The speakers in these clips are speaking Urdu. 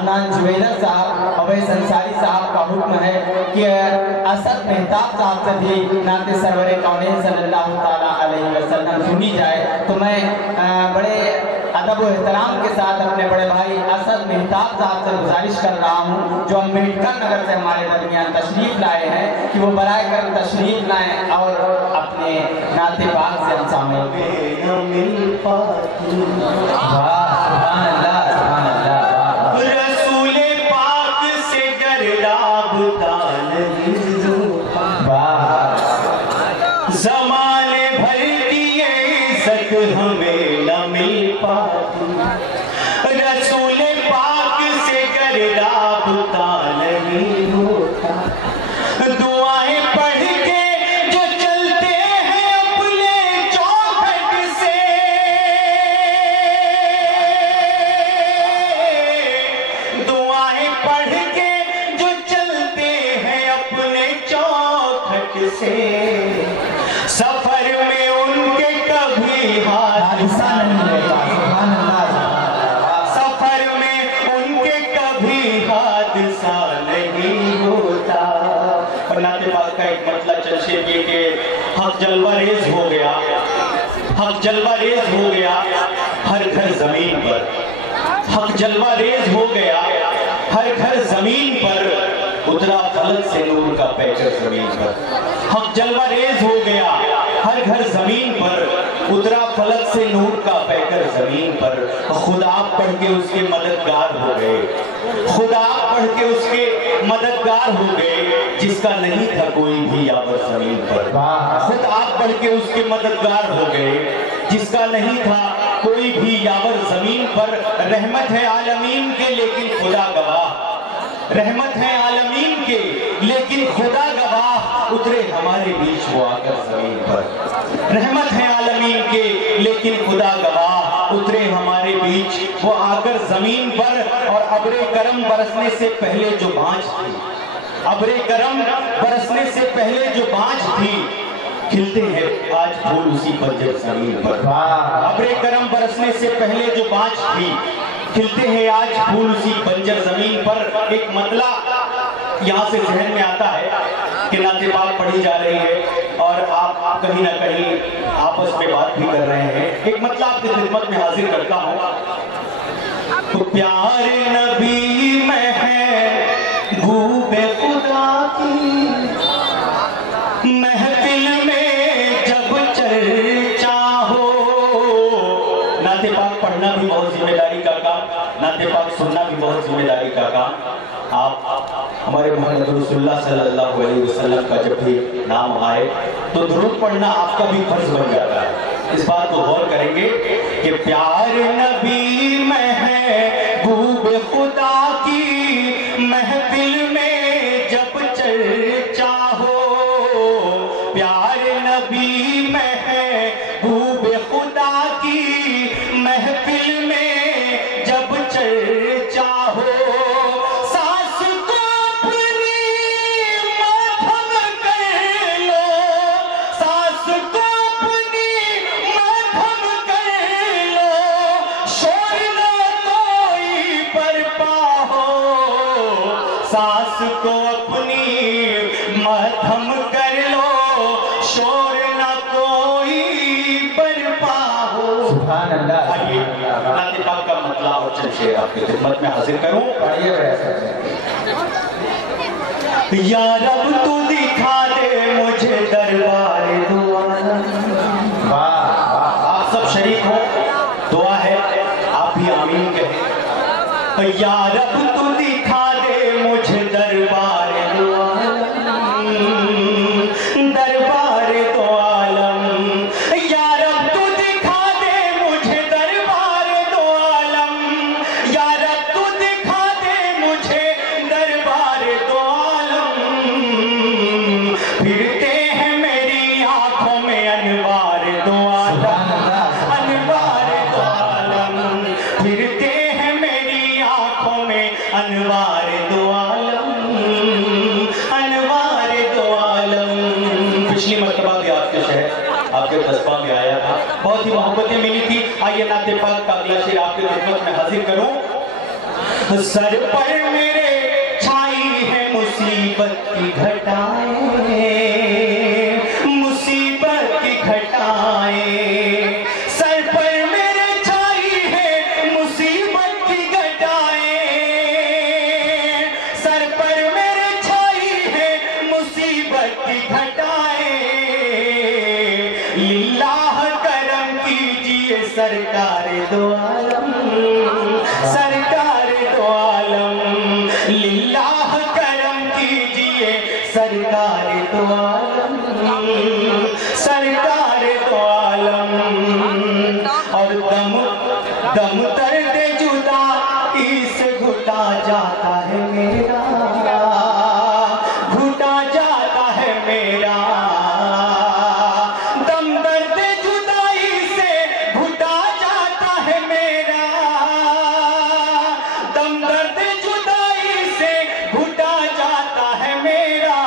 عدنان جویلر صاحب اویس انصاری صاحب کا حکم ہے کہ اسد مہتاب صاحب سے بھی نعت سرور کونین صلی اللہ تعالیٰ علیہ وسلم سنی جائے. تو میں بڑے ادب و احترام کے ساتھ اپنے بڑے بھائی اسد مہتاب صاحب سے گزارش کر رہا ہوں جو امبیڈکر نگر سے ہمارے درمیان تشریف لائے ہیں کہ وہ برائے کرم تشریف لائیں اور اپنے نعت پاک سے ہم سامنے سبحان اللہ سبحان اللہ. رسول پاک سے گر رابطہ نہیں ہوتا، زمانے بھر کی عزت ہمیں نہ مل پاتی. رسول پاک سے گر رابطہ نہیں ہوتا، دعائیں پڑھ کے جو چلتے ہیں اپنے چوکھٹ سے، دعائیں پڑھ کے جو چلتے ہیں اپنے چوکھٹ سے، سفر میں ان کے کبھی حادثہ نہیں ہوتا، سفر میں ان کے کبھی حادثہ نہیں ہوتا. اور نعت پاک کا ایک مطلع چلشے یہ کہ حق جلوہ ریز ہو گیا، حق جلوہ ریز ہو گیا ہر گھر زمین پر، حق جلوہ ریز ہو گیا ہر گھر زمین پر، اترا فلک سے نور کا پیکر زمین پر. حق جلوہ ریز ہو گیا ہر گھر زمین پر، اترا فلک سے نور کا پیکر زمین پر. خدا پڑھ کے اس کے مددگار ہو گئے، خدا پڑھ کے اس کے مددگار ہو گئے جس کا نہیں تھا کوئی بھی یاور زمین پر. خدا پڑھ کے اس کے مددگار ہو گئے جس کا نہیں تھا کوئی بھی یاور زمین پر. رحمت ہے عالمین کے لیکن خدا گواہ، رحمت ہے عالمین کے لیکن خدا گواہ، اترے ہمارے بیچ وہ آ کر زمین پر. رحمت ہے عالمین کے لیکن خدا گواہ، اترے ہمارے بیچ وہ آ کر زمین پر. اور ابر کرم برسنے سے پہلے جو بانجھ تھی، ابر کرم برسنے سے پہلے جو بانجھ تھی، کھلتے ہیں آج پھول اسی بنجر زمین پر. ابر کرم برسنے سے پہلے جو بانجھ تھی، کھلتے ہیں آج پھول اسی بنجر زمین پر. ایک مطلع یہاں سے ذہن میں آتا ہے کہ نعت پاک پڑھی جا رہی ہے اور آپ کہیں نہ کہیں آپس میں بات بھی کر رہے ہیں. ایک مطلع آپ کی خدمت میں حاضر کرتا ہوں. پیار نبی میں ہے بھوب خدا کی، محفل میں جب چرچا ہو. نعت پاک پڑھنا بھی بہت ذمہ داری کا کام، نعت پاک سننا بھی بہت ذمہ داری کا کام. آپ ہمارے محمد رسول اللہ صلی اللہ علیہ وسلم کا جب بھی نام آئے تو درود پڑھنا آپ کا بھی فرض بن جاتا ہے. اس بات کو غور کریں گے کہ پیار نبی میں ہے بھوب خدا کی، محفل میں جب چرچا ہو. پیار نبی میں ہے بھوب خدا کی، محفل میں جب چرچا ہو. ساس کو اپنی ماتھم کر لو، شور نہ کوئی برپا ہو. سبحان اللہ. آئیے نعت پاک کا مطلع اور چند شعر آپ کی خدمت میں حاضر کروں. یا رب تو دکھا دے مجھے دربار دو عالم. آپ سب شریک ہو، دعا ہے آپ بھی آمین کہیں. یا رب تو دکھا دے مجھے دربار دو عالم، دربار دو عالم. یا رب تو دکھا دے مجھے دربار دو عالم، یا رب تو دکھا دے مجھے دربار دو عالم. پھرتے ہیں میری آنکھوں میں انوار دو عالم، انوار دو عالم. پھرتے ہیں میری آنکھوں میں انوار دو عالم، انوار دو عالم. پچھلی مرتبہ بھی آپ کے شہر آپ کے قصبہ میں آیا تھا، بہت ہی محبتیں ملی تھی. آئیے نعت پاک کا اگلا شعر آپ کی خدمت میں حاضر کروں. سر پر میرے چھائی ہے مصیبت کی گھٹائیں، مصیبت کی گھٹائیں، سر پر میرے چھائی ہے مصیبت کی گھٹائیں، سر پر میرے چھائی ہے مصیبت کی گھٹائیں، للہ کرم کیجئے سرکار دو عالم، سرکار دو عالم، للہ کرم کیجئے سرکار دو عالم، سرکار دو عالم، اور دم درد جدائی سے گھٹا جاتا ہے میرا، گھٹا جاتا ہے میرا، دم درد جدائی سے گھٹا جاتا ہے میرا، دم درد جدائی سے گھٹا جاتا ہے میرا،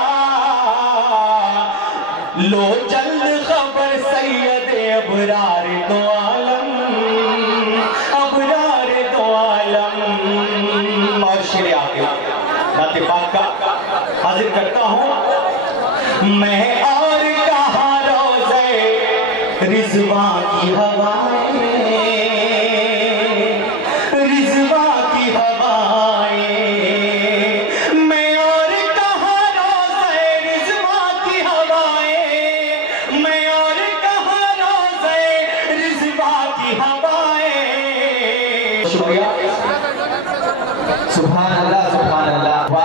لو جلد خبر سید ابرار دو عالم، ابرار دو عالم۔ اور شعر آگے نعت پاک کا حاضر کرتا ہوں، میں اور کہاں روضہ رضوان کی